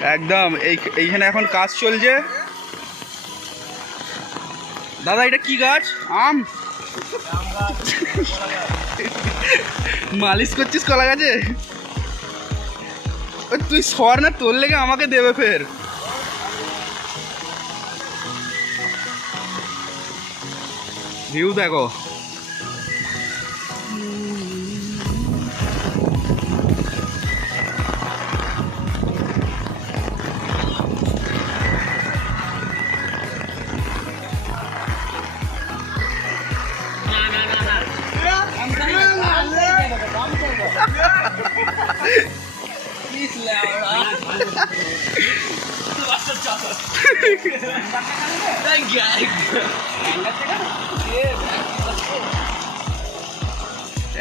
একদম এইখানে এখন কাজ চলছে। দাদা এটা কি গাছ? আম? মালিশ করছিস কলা গাছে? তুই সর না, তোর লেগে আমাকে দেবে ফের। ভিউ দেখো।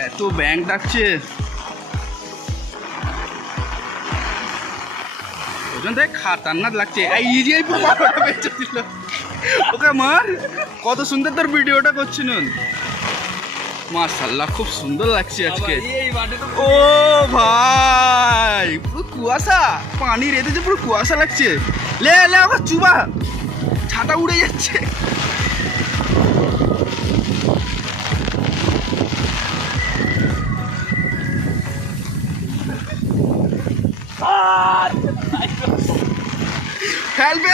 এত ব্যাংক ডাকছে, ওজন দেখ খাতারনাক লাগছে। এই যে পুরো বারোটা বেঁচে দিল। ওকে মার, কত সুন্দর তোর ভিডিওটা করছিল। মাশাআল্লাহ খুব সুন্দর লাগছে আজকে। ও ভাই পুরো কুয়াশা, পানি রেতেছে, পুরো কুয়াশা লাগছে। লে লে ওকে চুবা, ছাতা উড়ে যাচ্ছে। ফেলবে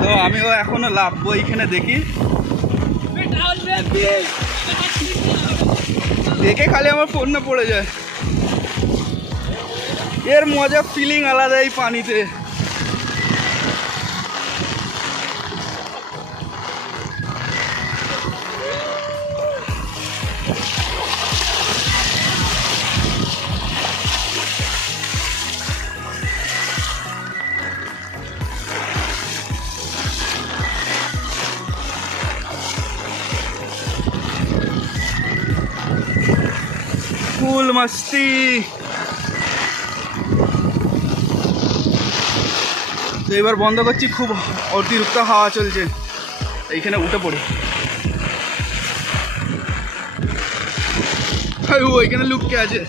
তো আমিও এখনো লাভবো এইখানে, দেখি দেখে খালি আমার ফোন না পড়ে যায়। এর মজা ফিলিং আলাদা এই পানিতে। ফুল মস্তি। তো এবার বন্ধ করছি, খুব অতিরিক্ত হাওয়া চলছে। এইখানে উঠে পড়ি। ওইখানে লুককে আছে।